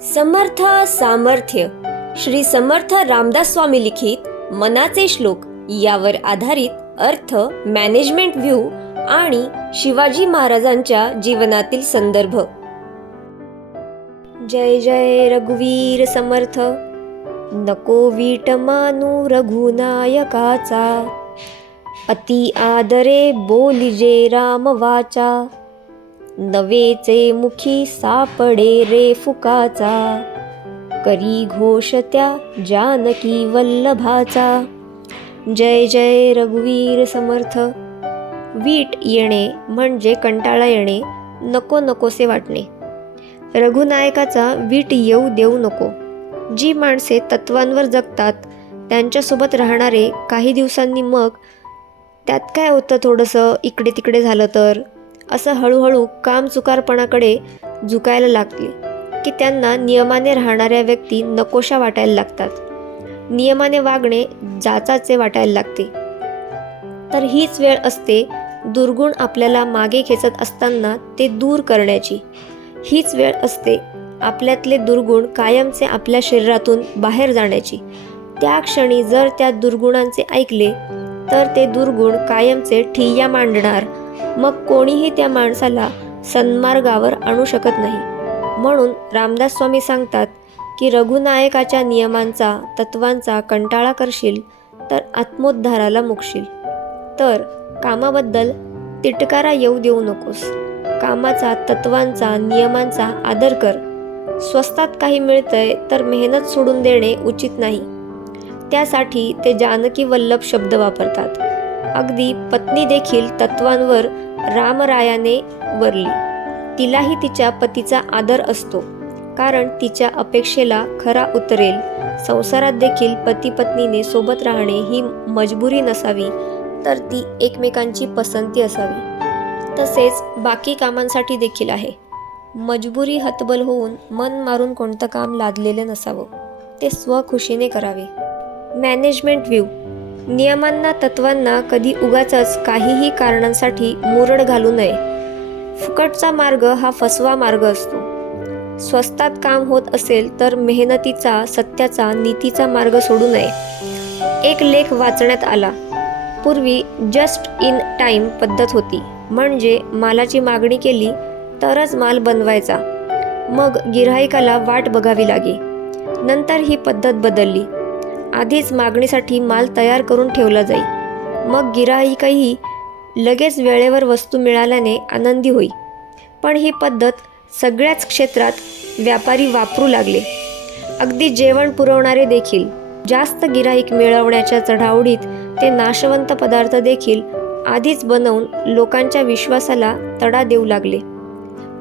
समर्थ सामर्थ्य श्री समर्थ रामदास स्वामी लिखित मनाचे श्लोक यावर आधारित अर्थ मॅनेजमेंट व्ह्यू आणि शिवाजी महाराजांच्या जीवनातील संदर्भ। जय जय रघुवीर समर्थ, नको वीट मानू रघुनायकाचा, अति आदरे बोलिजे राम वाचा, नवेचे मुखी सापडे रे फुकाचा, करी घोष त्या जानकी वल्लभाचा। जय जय रघुवीर समर्थ। वीट येणे म्हणजे कंटाळा येणे, नको नकोसे वाटणे। रघुनायकाचा वीट येऊ देऊ नको। जी माणसे तत्वांवर जगतात त्यांच्यासोबत राहणारे काही दिवसांनी मग त्यात काय होतं, थोडंसं इकडे तिकडे झालं तर असं हळूहळू कामचुकारपणाकडे झुकायला लागले की त्यांना नियमाने राहणाऱ्या व्यक्ती नकोशा वाटायला लागतात, नियमाने वागणे जाचाचे वाटायला लागते। तर हीच वेळ असते दुर्गुण आपल्याला मागे खेचत असताना ते दूर करण्याची। हीच वेळ असते आपल्यातले दुर्गुण कायमचे आपल्या शरीरातून बाहेर जाण्याची। त्या क्षणी जर त्या दुर्गुणांचे ऐकले तर ते दुर्गुण कायमचे ठिय्या मांडणार, मग कोणीही त्या माणसाला सन्मार्गावर आणू शकत नाही। म्हणून रामदास स्वामी सांगतात की रघुनायकाच्या नियमांचा तत्वांचा कंटाळा करशील तर आत्मोद्धाराला मुकशील। तर कामाबद्दल तिटकारा येऊ देऊ नकोस। कामाचा तत्वांचा नियमांचा आदर कर। स्वस्तात काही मिळतंय तर मेहनत सोडून देणे उचित नाही। त्यासाठी ते जानकी वल्लभ शब्द वापरतात। अगदी पत्नी देखील तत्वांवर रामरायाने वरली। तिलाही तिच्या पतीचा आदर असतो, कारण तिच्या अपेक्षेला खरा उतरेल। संसारात देखील पती पत्नीने सोबत राहणे ही मजबुरी नसावी, तर ती एकमेकांची पसंती असावी। तसेच बाकी कामांसाठी देखील आहे। मजबुरी हतबल होऊन मन मारून कोणतं काम लादलेले नसावं, ते स्वखुशीने करावे। Management view. नियमांना तत्वांना कधी उगाचच काहीही कारणांसाठी मुरड घालू नये। फुकटचा मार्ग हा फसवा मार्ग असतो। स्वस्तात काम होत असेल तर मेहनतीचा, सत्याचा, नीतीचा मार्ग सोडू नये। एक लेख वाचण्यात आला, पूर्वी जस्ट इन टाइम पद्धत होती, म्हणजे मालाची मागणी केली तरच माल बनवायचा, मग गिऱ्हाईकाला वाट बघावी लागे। नंतर ही पद्धत बदलली, आधीच मागणीसाठी माल तयार करून ठेवला जाई, मग गिऱ्हाईकही लगेच वेळेवर वस्तू मिळाल्याने आनंदी होई। पण ही पद्धत सगळ्याच क्षेत्रात व्यापारी वापरू लागले। अगदी जेवण पुरवणारे देखील जास्त गिऱ्हाईक मिळवण्याच्या चढाओढीत ते नाशवंत पदार्थ देखील आधीच बनवून लोकांच्या विश्वासाला तडा देऊ लागले।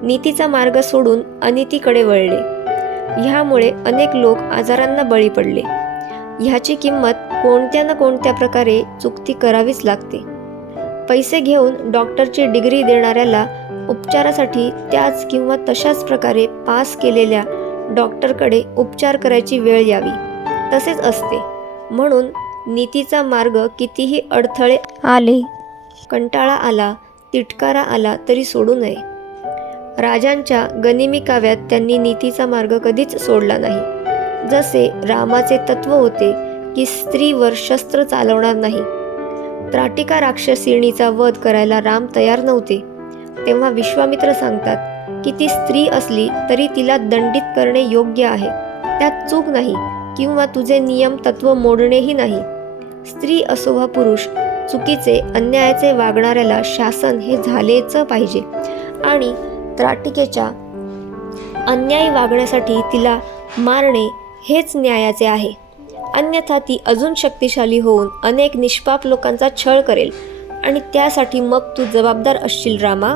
नीतीचा मार्ग सोडून अनितीकडे वळले। ह्यामुळे अनेक लोक आजारांना बळी पडले। ह्याची किंमत कोणत्या ना कोणत्या प्रकारे चुकती करावीच लागते। पैसे घेऊन डॉक्टरची डिग्री देणाऱ्याला उपचारासाठी त्याच किंवा तशाच प्रकारे पास केलेल्या डॉक्टरकडे उपचार करायची वेळ यावी, तसेच असते। म्हणून नीतीचा मार्ग कितीही अडथळे आले, कंटाळा आला, तिटकारा आला तरी सोडू नये। राजांच्या गनिमी काव्यात त्यांनी नीतीचा मार्ग कधीच सोडला नाही। जसे रामाचे तत्व होते की स्त्रीवर शस्त्र चालवणार नाही। त्राटिका राक्षसिणीचा वध करायला राम तयार नव्हते, तेव्हा विश्वामित्र सांगतात की ती स्त्री असली तरी तिला दंडित करणे योग्य आहे, त्यात चूक नाही किंवा तुझे नियम तत्व मोडणेही नाही। स्त्री असो वा पुरुष, चुकीचे अन्यायाचे वागणाऱ्याला शासन हे झालेच पाहिजे आणि त्राटिकेच्या अन्यायी वागण्यासाठी तिला मारणे हेच न्यायाचे आहे। अन्यथा ती अजून शक्तिशाली होऊन अनेक निष्पाप लोकांचा छळ करेल आणि त्यासाठी मग तू जबाबदार असशील रामा।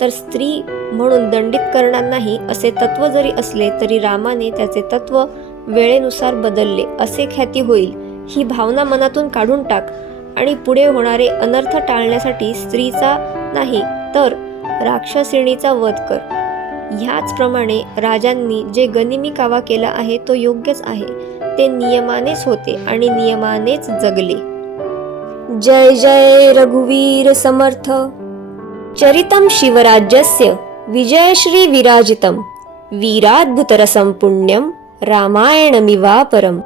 तर स्त्री म्हणून दंडित करणार नाही असे तत्व जरी असले तरी रामाने त्याचे तत्व वेळेनुसार बदलले असे ख्याती होईल। ही भावना मनातून काढून टाक आणि पुढे होणारे अनर्थ टाळण्यासाठी स्त्रीचा नाही तर राक्षसिणीचा वध कर। ह्याचप्रमाणे राजांनी जे गनिमी कावा केला आहे तो योग्यच आहे, ते नियमानेच होते आणि नियमानेच जगले। जय जय रघुवीर समर्थ। चरितम शिवराज्यस्य विजयश्री विराजितम वीराद्भुतरसं पुण्यं रामायणमिवापरम्।